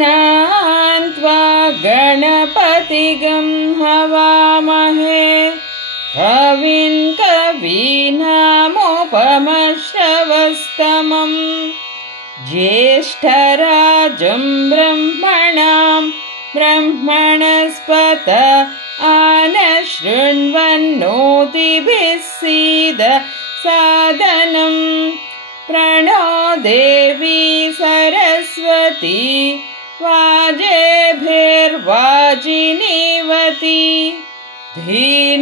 गणनान्त्वा गणपतिगं हवामहे कविं कवीनामुपमश्रवस्तमं ज्येष्ठराजं ब्रह्मणां ब्रह्मणस्पत आनशृण्वन्नोतिभिः सीद सादनं प्रणो देवी सरस्वती वाजेभिर्वाजिनीवती धीनामवित्र्यवतु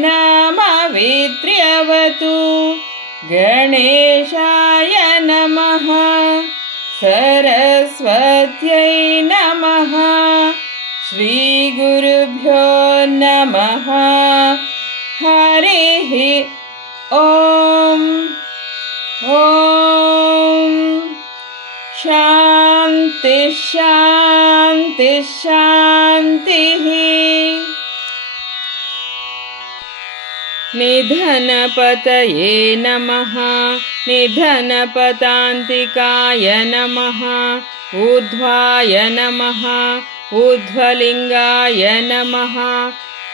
गणेशाय नमः सरस्वत्यै नमः श्रीगुरुभ्यो नमः हरिः ॐ शान्ति शान्ति शान्तिः। निधनपतये नमः निधनपतान्तिकाय नमः ऊर्ध्वाय नमः ऊर्ध्वलिङ्गाय नमः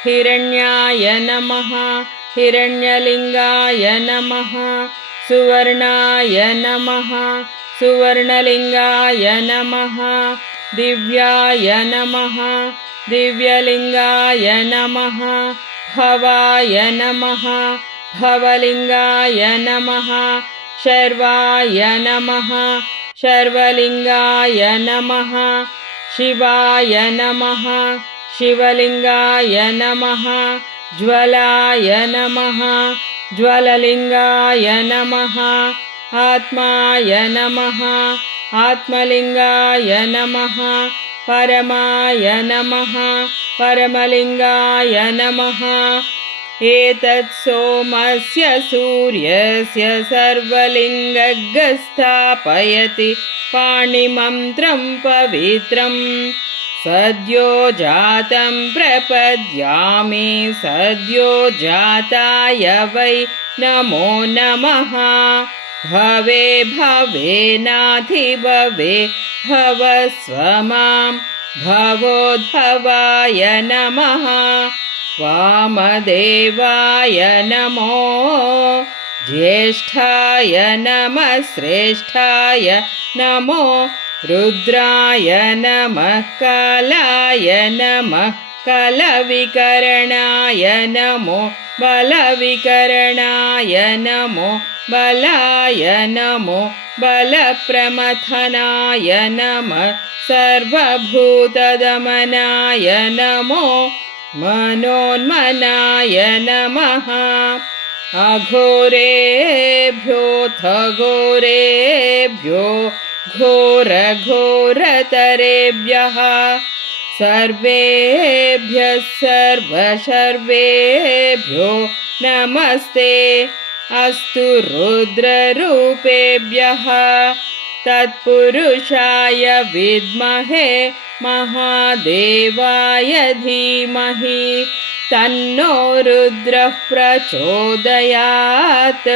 हिरण्याय नमः हिरण्यलिङ्गाय नमः सुवर्णाय नमः सुवर्णलिङ्गाय नमः दिव्याय नमः दिव्यलिङ्गाय नमः भवाय नमः भवलिङ्गाय नमः शर्वाय नमः शर्वलिङ्गाय नमः शिवाय नमः शिवलिङ्गाय नमः ज्वलाय नमः ज्वललिङ्गाय नमः आत्माय नमः आत्मलिङ्गाय नमः परमाय नमः परमलिङ्गाय नमः एतत् सोमस्य सूर्यस्य सर्वलिङ्गस्थापयति पाणिमन्त्रं पवित्रं सद्यो जातं प्रपद्यामि सद्यो जाताय वै नमो नमः भवे भवेनाधिभवे भवस्व मां भवोद्भवाय नमः वामदेवाय नमो ज्येष्ठाय नमः श्रेष्ठाय नमो रुद्राय नमः कालाय नमः कलविकरणाय नमो बलविकरणाय नमो बलाय नमो बलप्रमथनाय नमः सर्वभूतदमनाय नमो मनोन्मनाय नमः अघोरेभ्योऽथ घोरेभ्यो घोरघोरतरेभ्यः सर्वेभ्यः सर्वशर्वेभ्यो नमस्ते अस्तु रुद्ररूपेभ्यः तत्पुरुषाय विद्महे महादेवाय धीमहि तन्नो रुद्रः प्रचोदयात्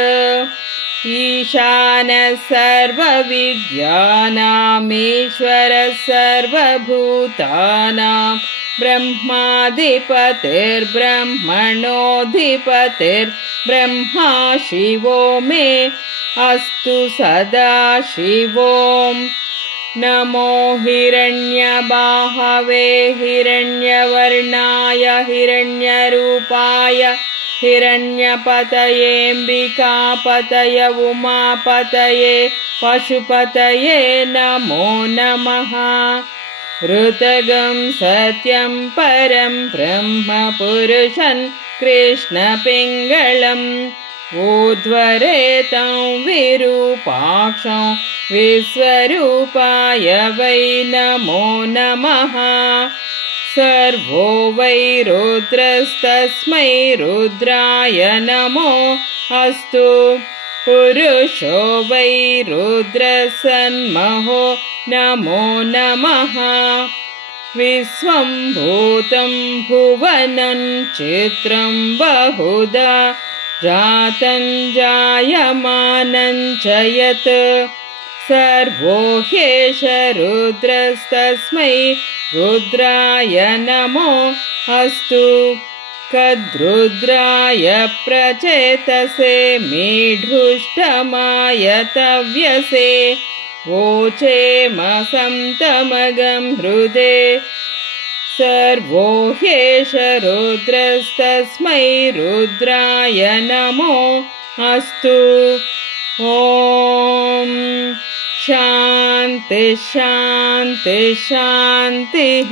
ईशानः सर्वविद्यानामीश्वरः सर्वभूतानां ब्रह्माधिपतिर्ब्रह्मणोऽधिपतिर्ब्रह्मा शिवो मे अस्तु सदा शिवों नमो हिरण्यबाहवे हिरण्यवर्णाय हिरण्यरूपाय हिरण्यपतयेऽम्बिकापतय उमापतये पशुपतये नमो नमः ऋतगं सत्यं परं ब्रह्म पुरुषं कृष्णपिङ्गलम् ऊर्ध्वरेतं विरूपाक्षं विश्वरूपाय वै नमो नमः सर्वो वै रुद्रस्तस्मै रुद्राय नमो अस्तु पुरुषो वै रुद्रसन्महो नमो नमः। विश्वं भूतं भुवनं चित्रं बहुधा जातं जायमानं च यत् सर्वो ह्येष रुद्रस्तस्मै रुद्राय नमो अस्तु। कद्रुद्राय प्रचेतसे मीढुष्टमाय तव्यसे वोचेमसंतमगं हृदे सर्वो ह्येष रुद्रस्तस्मै रुद्राय नमो अस्तु। ॐ शान्ति शान्ति शान्तिः।